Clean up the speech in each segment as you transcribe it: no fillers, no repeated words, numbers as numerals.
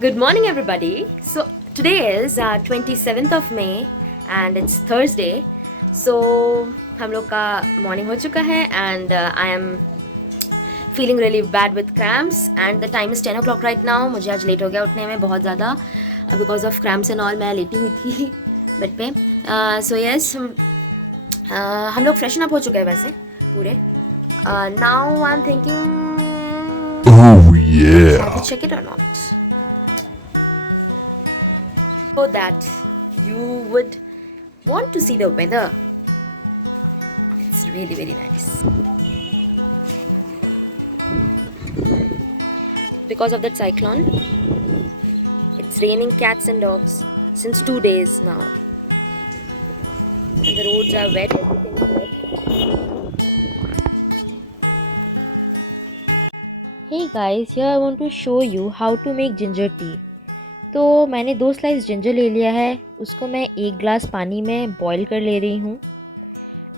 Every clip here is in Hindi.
Good morning, everybody. So today is 27th of May and it's Thursday. So हम लोग का morning हो चुका है and I am feeling really bad with cramps and the time is 10 o'clock right now. मुझे आज लेट हो गया उठने में बहुत ज़्यादा because of cramps and all. मैं लेटी हुई थी बेड पे. So yes, हम लोग freshen up हो चुके हैं वैसे पूरे. Now I'm thinking, Oh shall we yeah. check it or not? So that you would want to see the weather. It's really very nice. Because of that cyclone, it's raining cats and dogs since 2 days now. And the roads are wet, everything is wet. Hey guys, here I want to show you how to make ginger tea. तो मैंने 2 स्लाइस जिंजर ले लिया है, उसको मैं 1 ग्लास पानी में बॉईल कर ले रही हूँ.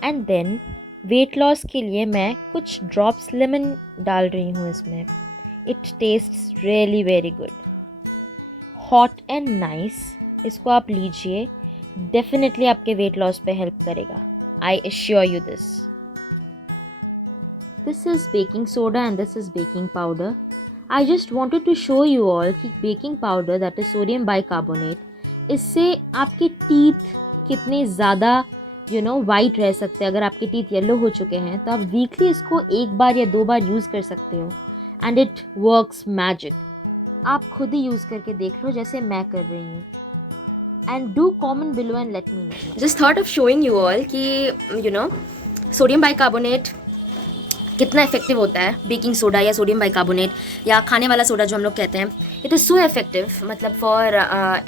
एंड देन वेट लॉस के लिए मैं कुछ ड्रॉप्स लेमन डाल रही हूँ इसमें. It tests really very good, hot and nice. इसको आप लीजिए, डेफिनेटली आपके वेट लॉस पे हेल्प करेगा. I assure you this. This is baking soda and this is baking powder. I just wanted to show you all कि baking powder that is sodium bicarbonate, इससे आपके टीथ कितने ज़्यादा वाइट रह सकते हैं. अगर आपके टीथ येलो हो चुके हैं तो आप वीकली इसको 1 बार या 2 बार यूज़ कर सकते हो एंड इट वर्क्स मैजिक. आप खुद ही यूज़ करके देख लो जैसे मैं कर रही हूँ. And do comment below and let me know. Just thought of showing you all कि सोडियम बाइकार्बोनेट कितना इफेक्टिव होता है. बेकिंग सोडा या सोडियम बाइकार्बोनेट या खाने वाला सोडा जो हम लोग कहते हैं, इट इज़ सो इफेक्टिव. मतलब for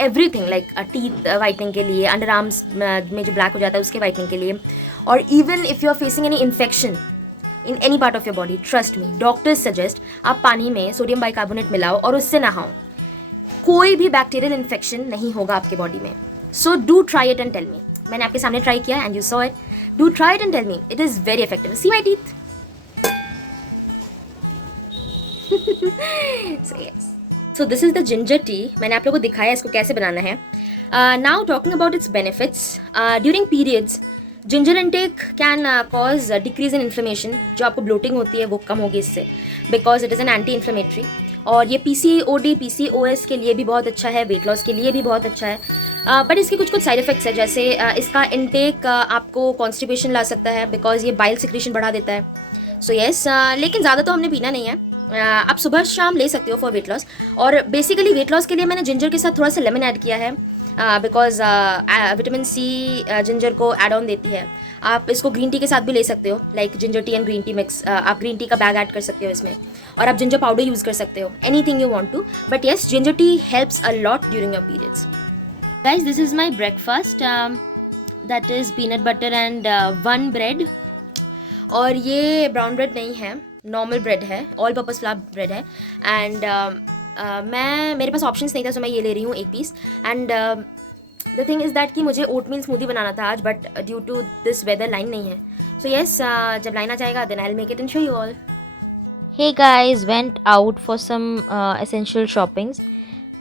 everything, like teeth whitening के लिए, अंडर आर्म्स में जो ब्लैक हो जाता है उसके वाइटनिंग के लिए, और even if you are facing any infection in any part of your body, trust me, doctors suggest आप पानी में सोडियम बाइकार्बोनेट मिलाओ और उससे नहाओ. कोई भी बैक्टीरियल इन्फेक्शन नहीं होगा आपके बॉडी में. So do try it and tell me. मैंने आपके सामने ट्राई किया and you saw it. Do try it and tell me. It is very effective. See my teeth. So this is the ginger tea. मैंने आप लोगों को दिखाया इसको कैसे बनाना है. Now talking about its benefits. During periods, ginger intake can cause decrease in inflammation. जो आपको bloating होती है वो कम होगी इससे, because it is an anti-inflammatory. और ये PCOD, PCOS के लिए भी बहुत अच्छा है, वेट लॉस के लिए भी बहुत अच्छा है. बट इसके कुछ साइड इफ़ेक्ट्स है, जैसे इसका इंटेक आपको कॉन्स्टिपेशन ला सकता है, बिकॉज ये बाइल सिक्रेशन बढ़ा देता है. सो येस, लेकिन ज़्यादा तो हमने पीना नहीं है. आप सुबह शाम ले सकते हो फॉर वेट लॉस. और बेसिकली वेट लॉस के लिए मैंने जिंजर के साथ थोड़ा सा लेमन ऐड किया है, बिकॉज विटामिन सी जिंजर को ऐड ऑन देती है. आप इसको ग्रीन टी के साथ भी ले सकते हो, like ginger tea and green tea mix. आप ग्रीन टी का बैग ऐड कर सकते हो इसमें, और आप जिंजर पाउडर यूज़ कर सकते हो. Anything you want to, but yes, ginger tea helps a lot during your periods. Guys, this is my breakfast. That is peanut butter and 1 bread. और ये ब्राउन ब्रेड नहीं है, नॉर्मल ब्रेड है, ऑल पर्पस फ्लावर ब्रेड है. एंड मेरे पास ऑप्शंस नहीं था, सो मैं ये ले रही हूँ 1 piece. And the thing is that कि मुझे ओटमील स्मूदी बनाना था आज, but due to this weather line नहीं है. सो येस, जब लाइन आ जाएगा then I will make it and show you all. Hey guys, went out for some essential shoppings.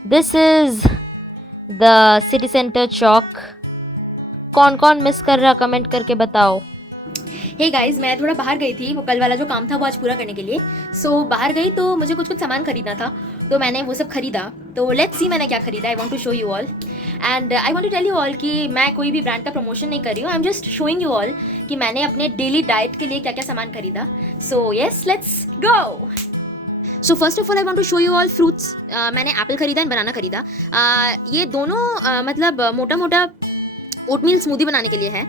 This is the city center chalk. कौन कौन मिस कर रहा कमेंट करके बताओ. हे गाइस, मैं थोड़ा बाहर गई थी, वो कल वाला जो काम था वो आज पूरा करने के लिए. सो बाहर गई तो मुझे कुछ सामान खरीदना था, तो मैंने वो सब खरीदा. तो लेट्स सी मैंने क्या खरीदा. I want to show you all and I want to tell you all कि मैं कोई भी ब्रांड का प्रमोशन नहीं कर रही हूँ. I am just showing you all कि मैंने अपने डेली डाइट के लिए क्या क्या सामान खरीदा. So yes, let's go. So first of all I want to show you all fruits. मैंने एप्पल खरीदा एंड बनाना खरीदा. ये दोनों मतलब मोटा मोटा ओटमील स्मूदी बनाने के लिए है.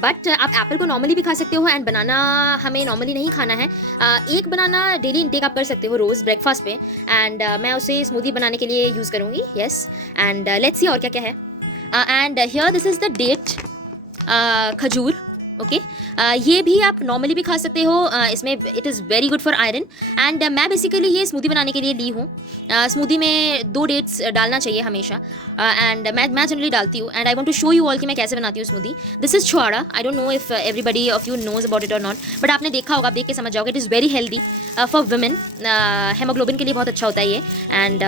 बट आप एप्पल को नॉर्मली भी खा सकते हो एंड बनाना हमें नॉर्मली नहीं खाना है. एक बनाना डेली इंटेक आप कर सकते हो रोज़ ब्रेकफास्ट पे, एंड मैं उसे स्मूदी बनाने के लिए यूज़ करूँगी. येस, एंड लेट्स सी और क्या क्या है. And here this is the date, खजूर. ओके, ये भी आप नॉर्मली भी खा सकते हो. इसमें it is very good for iron. And मैं बेसिकली ये स्मूदी बनाने के लिए ली हूँ. स्मूदी में 2 डेट्स डालना चाहिए हमेशा, एंड मैं जनरली डालती हूँ. And I want to show you all कि मैं कैसे बनाती हूँ स्मूदी. दिस इज़ छुआड़ा. I don't know if everybody of you knows about it और नॉट, बट आपने देखा होगा, आप देख के समझ जाओगे. It is very healthy for women. Haemoglobin के लिए बहुत अच्छा होता है ये. And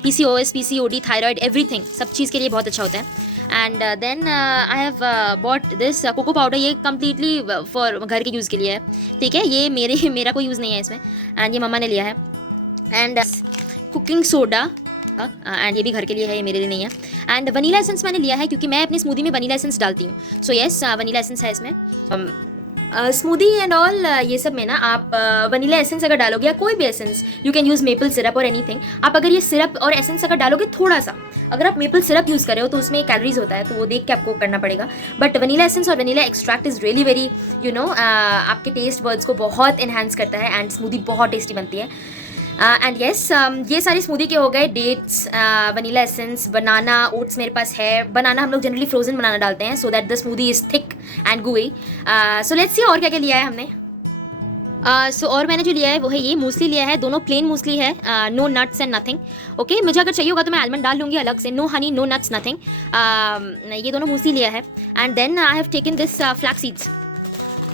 PCOS, PCOD, thyroid, everything, सब चीज़ के लिए बहुत अच्छा होता है। And then I have bought this cocoa powder. ये कम्प्लीटली फॉर घर के यूज़ के लिए है, ठीक है। ये मेरा कोई यूज़ नहीं है इसमें, एंड ये मम्मा ने लिया है। एंड कुकिंग सोडा, एंड ये भी घर के लिए है, ये मेरे लिए नहीं है। एंड वनीला एसेंस मैंने लिया है क्योंकि मैं अपनी स्मूदी में वनीला एसेंस डालती हूँ। सो येस, वनीला एसेंस है इसमें। स्मूदी एंड ऑल ये सब में ना आप वनीला एसेंस अगर डालोगे या कोई भी essence, you can use maple syrup और एनीथिंग। आप अगर ये सिरप और एसेंस अगर डालोगे थोड़ा सा, अगर आप मेपल सिरप यूज़ कर रहे हो तो उसमें कैलोरीज होता है, तो वो देख के आपको करना पड़ेगा। बट वनीला एसेंस और vanilla extract is really very आपके टेस्ट बर्ड्स को बहुत इन्हांस करता है, एंड स्मूदी बहुत टेस्टी बनती है। एंड येस, ये सारी स्मूदी के हो गए। डेट्स, वनीला एसेंस, बनाना, ओट्स मेरे पास है। बनाना हम लोग जनरली फ्रोजन बनाना डालते हैं so that the smoothie is thick and gooey. So let's see और क्या क्या लिया है हमने। सो और मैंने जो लिया है वो है ये मूसली लिया है, दोनों प्लेन मूसली है, no nuts and nothing. Okay, मुझे अगर चाहिए होगा तो मैं आलमंड डाल लूँगी अलग से, no honey, no nuts, nothing. ये दोनों मूसली लिया है। And then I have taken this flax seeds.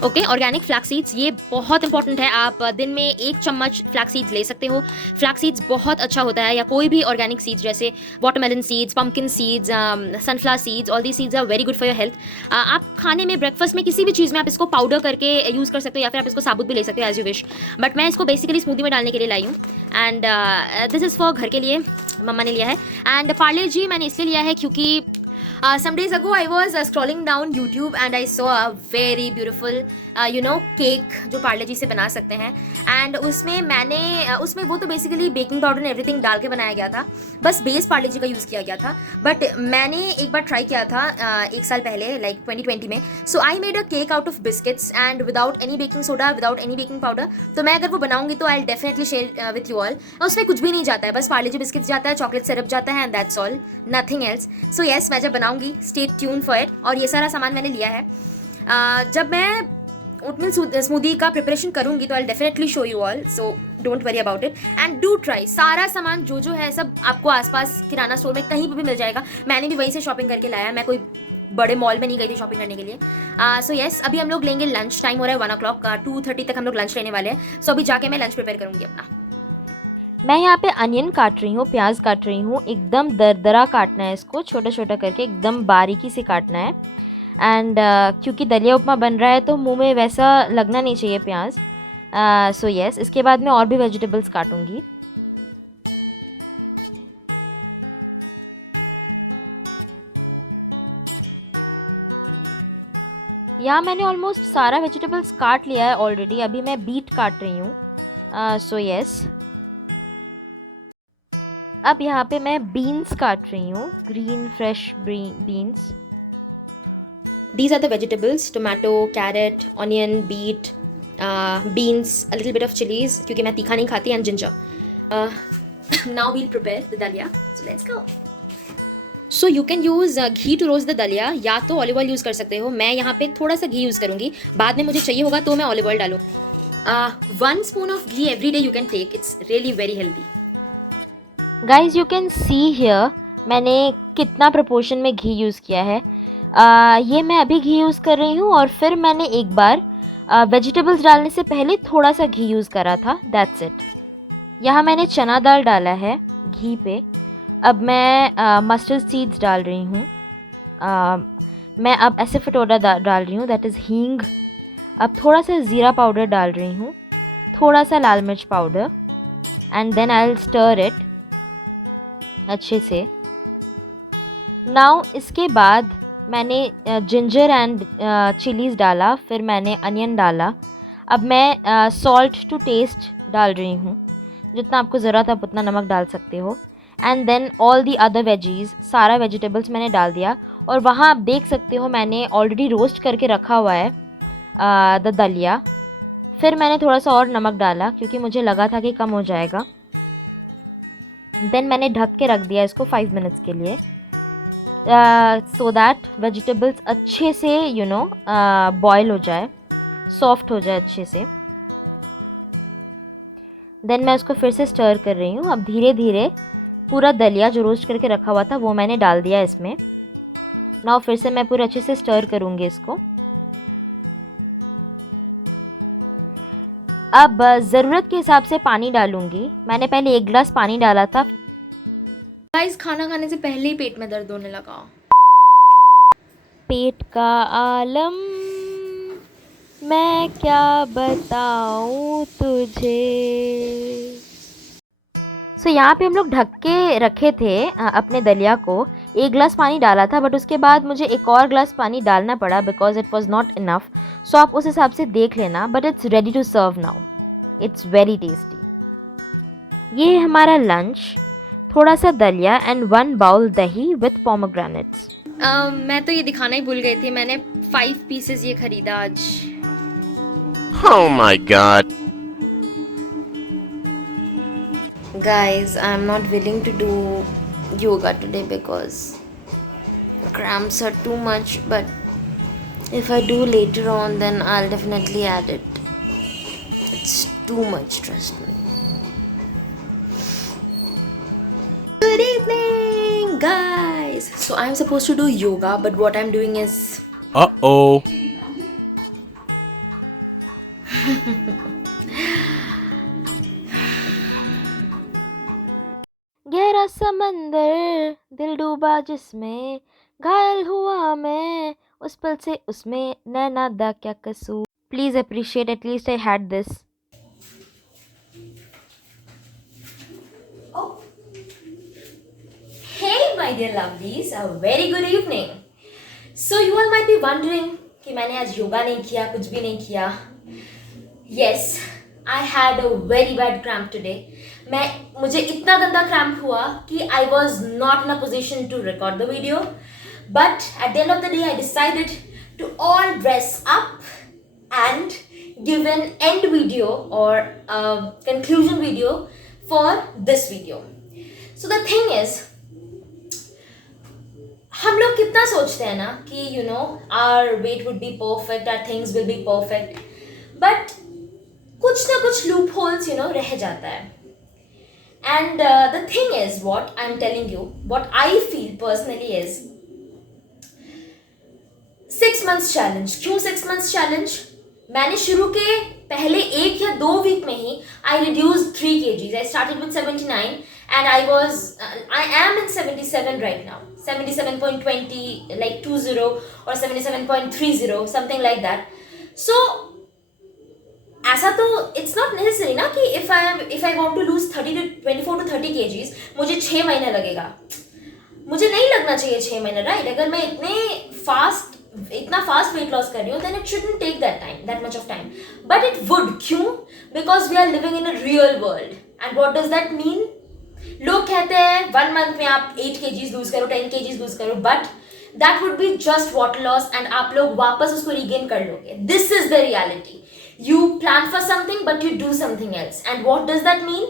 Okay, organic flax seeds, ये बहुत इंपॉर्टेंट है। आप दिन में 1 चम्मच फ्लैक्स सीड्स ले सकते हो। फ्लैक्स सीड्स बहुत अच्छा होता है, या कोई भी ऑर्गेनिक सीड्स जैसे watermelon seeds, pumpkin seeds, sunflower seeds, all the seeds are very good for your health. आप खाने में, ब्रेकफास्ट में, किसी भी चीज़ में आप इसको पाउडर करके यूज़ कर सकते हो, या फिर आप इसको साबुत भी ले सकते हो एज यू विश। बट मैं इसको बेसिकली स्मूदी में डालने के लिए लाई हूँ, एंड दिस इज़ फॉर घर के लिए, मम्मा ने लिया है। एंड पार्ले जी मैंने इसलिए लिया है क्योंकि some days ago I was scrolling down YouTube and I saw a very beautiful cake जो पार्ले जी से बना सकते हैं। एंड उसमें मैंने उसमें वो तो basically baking powder and everything डाल के बनाया गया था, बस बेस पार्ले जी का यूज़ किया गया था। बट मैंने एक बार ट्राई किया था 1 साल पहले, लाइक 2020 में। So I made a cake out of biscuits and without any baking soda, without any baking powder. तो मैं अगर वो बनाऊंगी तो I will definitely share with you all. उसमें कुछ भी नहीं जाता है, बस पार्ले जी बिस्किट्स जाता है, चॉकलेट सिरप जाता है, and that's all, nothing else. So yes, मैं जब बनाऊंगी स्टे ट्यून फॉर इट। और ये सारा सामान मैंने लिया है। जब मैं ओटमील स्मूदी का प्रिपरेशन करूंगी तो I definitely show you all, so don't worry about it and do try. सारा सामान जो है सब आपको आसपास किराना स्टोर में कहीं पर भी मिल जाएगा। मैंने भी वहीं से शॉपिंग करके लाया है, मैं कोई बड़े मॉल में नहीं गई थी शॉपिंग करने के लिए। सो येस, अभी हम लोग लेंगे लंच, टाइम हो रहा है 1 o'clock, 2:30 तक हम लोग लंच लेने वाले हैं। सो अभी जाके मैं लंच प्रिपेयर करूँगी अपना। मैं यहाँ पे अनियन काट रही हूँ, प्याज काट रही हूँ। एकदम दरदरा काटना है इसको, छोटा छोटा करके एकदम बारीकी से काटना है। एंड क्योंकि दलिया उपमा बन रहा है तो मुंह में वैसा लगना नहीं चाहिए प्याज। सो येस, इसके बाद मैं और भी वेजिटेबल्स काटूंगी। यहाँ मैंने ऑलमोस्ट सारा वेजिटेबल्स काट लिया है ऑलरेडी। अभी मैं बीट काट रही हूँ। सो येस, अब यहाँ पे मैं बीन्स काट रही हूँ, green fresh beans. These are the vegetables: tomato, carrot, onion, beet, beans, a little bit of chilies क्योंकि मैं तीखा नहीं खाती, and ginger. Now we'll prepare the dalia. So let's go. So you can use ghee to roast the dalia, या तो ऑलिव ऑयल यूज़ कर सकते हो। मैं यहाँ पे थोड़ा सा घी यूज़ करूँगी, बाद में मुझे चाहिए होगा तो मैं ऑलिव ऑयल डालूँ। 1 spoon of ghee every day you can take. It's really very healthy. Guys you can see here मैंने कितना प्रपोर्शन में घी यूज़ किया है। ये मैं अभी घी यूज़ कर रही हूँ, और फिर मैंने एक बार वेजिटेबल्स डालने से पहले थोड़ा सा घी यूज़ करा था। That's it. यहाँ मैंने चना दाल डाला है घी पे। अब मैं मस्टर्ड सीड्स डाल रही हूँ। मैं अब एसेफेटोडा डाल रही हूँ, दैट इज़ हींग। अब थोड़ा सा ज़ीरा पाउडर डाल रही हूँ, थोड़ा सा लाल मिर्च powder, and then I will stir it अच्छे से। नाउ इसके बाद मैंने जिंजर एंड चिलीज़ डाला, फिर मैंने अनियन डाला। अब मैं सॉल्ट टू टेस्ट डाल रही हूँ, जितना आपको ज़रूरत है आप उतना नमक डाल सकते हो। And then all the other veggies, सारा वेजिटेबल्स मैंने डाल दिया। और वहाँ आप देख सकते हो मैंने ऑलरेडी रोस्ट करके रखा हुआ है द दलिया। फिर मैंने थोड़ा सा और नमक डाला क्योंकि मुझे लगा था कि कम हो जाएगा। देन मैंने ढक के रख दिया इसको 5 मिनट्स के लिए, सो दैट वेजिटेबल्स अच्छे से बॉयल हो जाए, सॉफ्ट हो जाए अच्छे से। देन मैं उसको फिर से स्टर कर रही हूँ। अब धीरे धीरे पूरा दलिया जो रोस्ट करके रखा हुआ था वो मैंने डाल दिया इसमें। नाउ फिर से मैं पूरे अच्छे से स्टर करूँगी इसको। अब ज़रूरत के हिसाब से पानी डालूँगी। मैंने पहले 1 गिलास पानी डाला था, गाइस खाना खाने से पहले ही पेट में दर्द होने लगा. पेट का आलम मैं क्या बताऊँ तुझे. सो यहाँ पे हम लोग ढक के रखे थे अपने दलिया को. एक गिलास पानी डाला था बट उसके बाद मुझे एक और गिलास पानी डालना पड़ा because it was not enough. सो आप उस हिसाब से देख लेना. But it's ready to serve now. It's very tasty. ये है हमारा लंच. थोड़ा सा दलिया एंड 1 बाउल दही विथ पोमोग्रेनेट्स. मैं तो ये दिखाना ही भूल गई थी. मैंने 5 पीसेस ये खरीदा आज. Oh my god. Guys, I'm not willing to do yoga today because cramps are too much, but if I do later on then I'll definitely add it. It's too much, trust me. Good evening, guys. So I'm supposed to do yoga, but what I'm doing is Uh-oh. गहरा समंदर दिल डूबा जिसमें घायल हुआ मैं उस पल से उसमें नैना दा क्या कसूर. Please appreciate at least I had this. Hey my dear lovelies, a very good evening. So you all might be wondering कि मैंने आज योगा नहीं किया, कुछ भी नहीं किया. Yes, I had a very bad cramp today. मुझे इतना गंदा cramp हुआ कि I was not in a position to record the video. But at the end of the day, I decided to all dress up and give an end video or a conclusion video for this video. So the thing is, हम लोग कितना सोचते हैं ना कि you know our weight would be perfect, our things will be perfect, but कुछ ना कुछ लूप होल्स यू नो रह जाता है. And the thing is what I am telling you, what I feel personally is 6 months challenge. क्यों 6 months चैलेंज? मैंने शुरू के पहले 1 या 2 वीक में ही I reduce 3 kgs. I started with 79 and I am in 77 right now. 77.20 like 20 or 77.30 something like that. So ऐसा तो it's not necessary ना कि if I want to lose 24 to 30 kgs मुझे 6 महीने लगेगा. मुझे नहीं लगना चाहिए 6 महीने, राइट? अगर मैं इतना फास्ट वेट लॉस कर रही हूँ then it shouldn't take that much of time. But it would. क्यों? Because we are living in a real world. And what does that mean? लोग कहते हैं 1 month में आप 8 kgs लूज करो, 10 kgs लूज करो, but that would be just water loss and आप लोग वापस उसको रिगेन कर लोगे. This is the reality. You plan for something but you do something else. And what does that mean?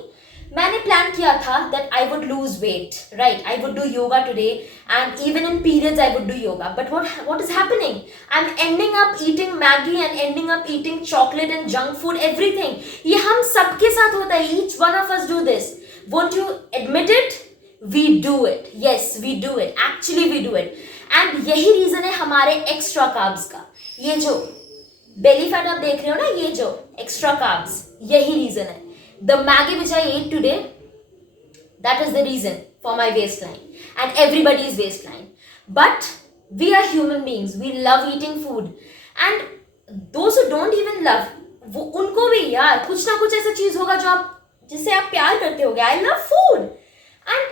मैंने प्लान किया था that I would lose weight, right? I would do yoga today and even in periods I would do yoga. But what is happening? I am ending up eating Maggi and ending up eating chocolate and junk food, everything. ये हम सबके साथ होता है. Each one of us do this. Won't you admit it? We do it. Yes, we do it. Actually, we do it. And यही रीजन है हमारे एक्स्ट्रा कार्ब्स का. ये जो बेली फैट आप देख रहे हो ना, ये जो एक्स्ट्रा कार्ब्स, यही रीजन है. The Maggi which I ate today, that is the reason for my waistline and everybody's waistline. But we are human beings. We love eating food. And those who don't even love, वो उनको भी यार कुछ ना कुछ ऐसा चीज होगा जिससे आप प्यार करते होगे. I love food and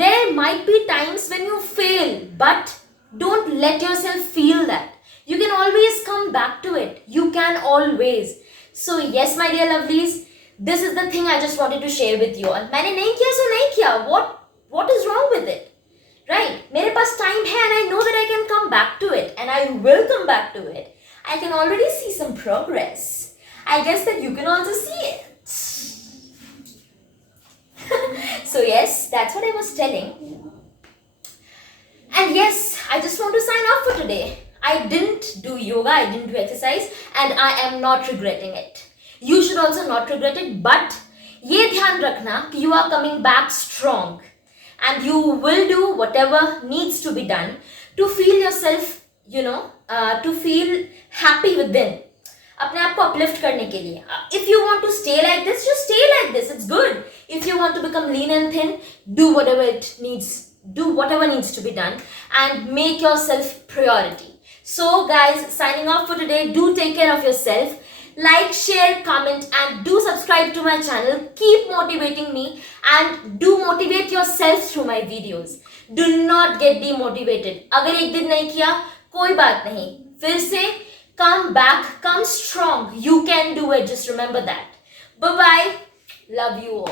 there might be times when you fail, but don't let yourself feel that. You can always come back to it. You can always. So yes, my dear lovelies, this is the thing I just wanted to share with you all. मैंने नहीं किया so नहीं किया. What is wrong with it? Right? मेरे पास time है and I know that I can come back to it and I will come back to it. I can already see some progress. I guess that you can also see it. So yes, that's what I was telling. And yes, I just want to sign off for today. I didn't do yoga, I didn't do exercise, and I am not regretting it. You should also not regret it, but ये ध्यान रखना कि you are coming back strong and you will do whatever needs to be done to feel yourself, to feel happy within. अपने आप को अपलिफ्ट करने के लिए. If you want to stay like this, just stay like this. It's good. If you want to become lean and thin, do whatever needs to be done and make yourself priority. So guys, signing off for today. Do take care of yourself. Like, share, comment and do subscribe to my channel. Keep motivating me and do motivate yourself through my videos. Do not get demotivated. अगर एक दिन नहीं किया कोई बात नहीं, फिर से come back, come strong. You can do it. Just remember that. Bye bye. Love you all.